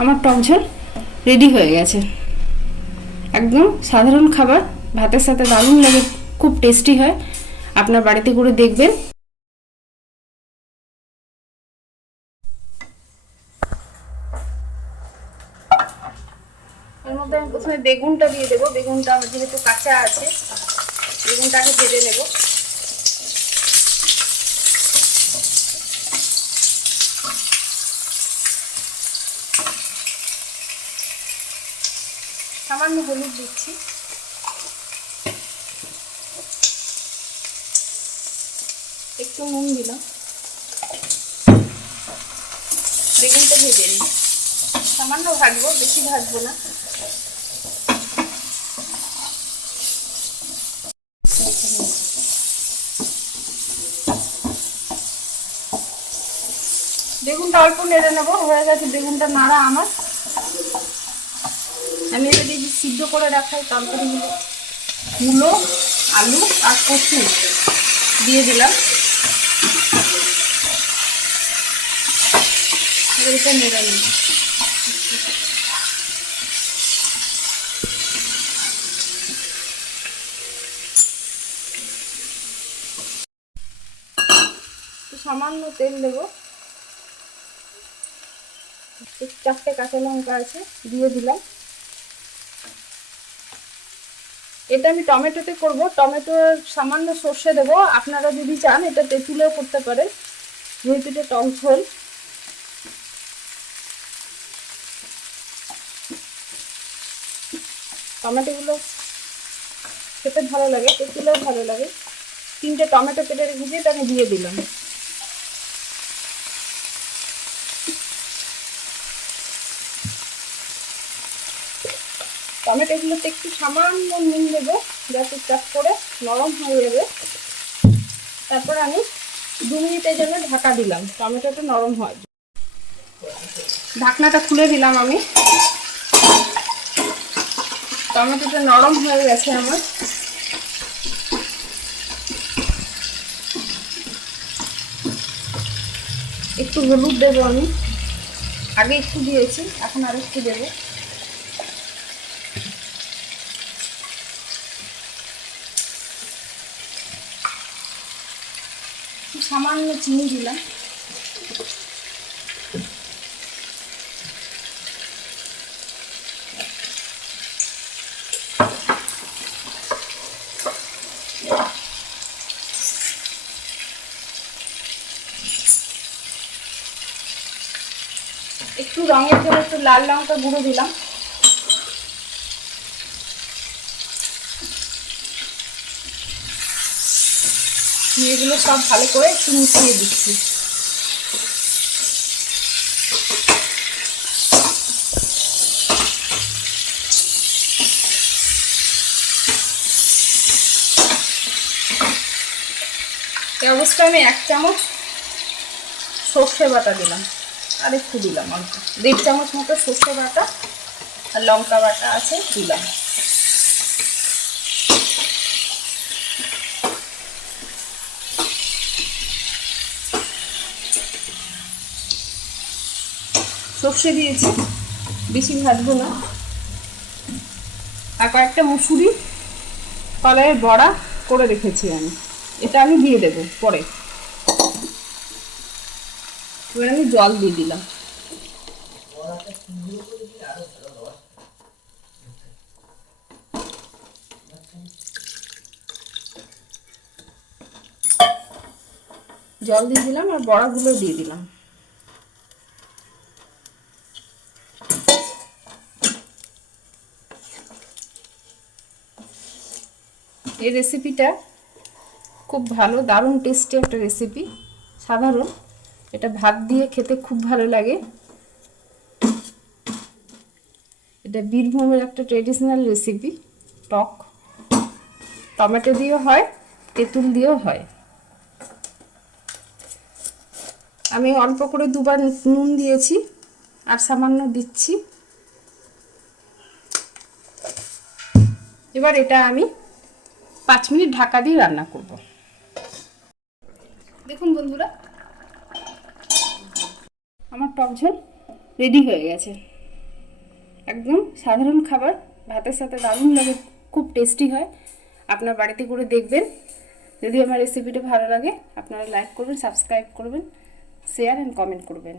আমার টক ঝোল রেডি হয়ে গেছে। একদম সাধারণ খাবার, ভাতের সাথে দারুণ লাগে, খুব টেস্টি হয়। আপনার বাড়িতে করে দেখবেন। এর মধ্যে আমি প্রথমে বেগুনটা দিয়ে দেবো। বেগুনটা আমার যেহেতু কাঁচা আছে, বেগুনটাকে ভেজে নেব। সামান্য হলুদ দিচ্ছি, একটু নুন দিলাম। বেগুনটা ভেজে নিই, সামান্য ভাজবো, বেশি ভাজবো না। বেগুনটা অল্প নেড়ে নেবো। হয়ে গেছে বেগুনটা নাড়া আমার। আমি এটা দিয়ে সিদ্ধ করে রাখাই তরকারিগুলো, মূলো, আলু আর কচু দিয়ে দিলাম। এটা নেড়ে নেব। সামান্য তেল দেবো, 4টে কাঁচা লঙ্কা আছে দিয়ে দিলাম। এটা আমি টমেটোতে করব। টমেটোর সামান্য সর্ষে দেবো। আপনারা যদি চান এটা তেঁতুলেও করতে পারেন, যেহেতু এটা টক ঝোল। টমেটোগুলো খেতে ভালো লাগে, তেঁতুলেও ভালো লাগে। 3টে টমেটো কেটে রেখেছি, এটা আমি দিয়ে দিলাম। টমেটোগুলোতে একটু সামান্য নুন দেবো, যাতে চাপ করে নরম হয়ে যাবে। তারপর আমি 2 মিনিটের জন্য ঢাকা দিলাম, টমেটোটা নরম হয়। ঢাকনাটা খুলে দিলাম আমি। টমেটোটা নরম হয়ে গেছে আমার। একটু হলুদ দেবো আমি, আগে একটু দিয়েছি, এখন আর একটু দেবো। সামান্য চিনি দিলাম। একটু রঙের জন্য একটু লাল লঙ্কা গুঁড়ো দিলাম। এগুলো সব ভালো করে একটু মিশিয়ে দিচ্ছি। এই অবস্থায় আমি 1 চামচ সর্ষে বাটা দিলাম, আর একটু দিলাম অল্প, 1.5 চামচ মতো সর্ষে বাটা আর লঙ্কা বাটা আছে দিলাম। সর্ষে দিয়েছি, বেশি ভাজবো না। আর কয়েকটা মুসুরি কলাইয়ের বড়া করে রেখেছি আমি, এটা আমি দিয়ে দেবো পরে। এবার আমি জল দিয়ে দিলাম। জল দিয়ে দিলাম আর বড়াগুলো দিয়ে দিলাম। এই রেসিপিটা খুব ভালো, দারুণ টেস্টি একটা রেসিপি। সাধারণ, এটা ভাত দিয়ে খেতে খুব ভালো লাগে। এটা বীরভূমের একটা ট্রেডিশনাল রেসিপি। টক টমেটো দিয়েও হয়, তেঁতুল দিয়েও হয়। আমি অল্প করে 2বার নুন দিয়েছি, আর সামান্য দিচ্ছি। এবার এটা আমি 5 মিনিট ঢাকা দিয়ে রান্না করব। দেখুন বন্ধুরা, আমার টক ঝোল রেডি হয়ে গেছে। একদম সাধারণ খাবার, ভাতের সাথে দারুণ লাগে, খুব টেস্টি হয়। আপনার বাড়িতে করে দেখবেন। যদি আমার রেসিপিটা ভালো লাগে আপনারা লাইক করবেন, সাবস্ক্রাইব করবেন, শেয়ার অ্যান্ড কমেন্ট করবেন।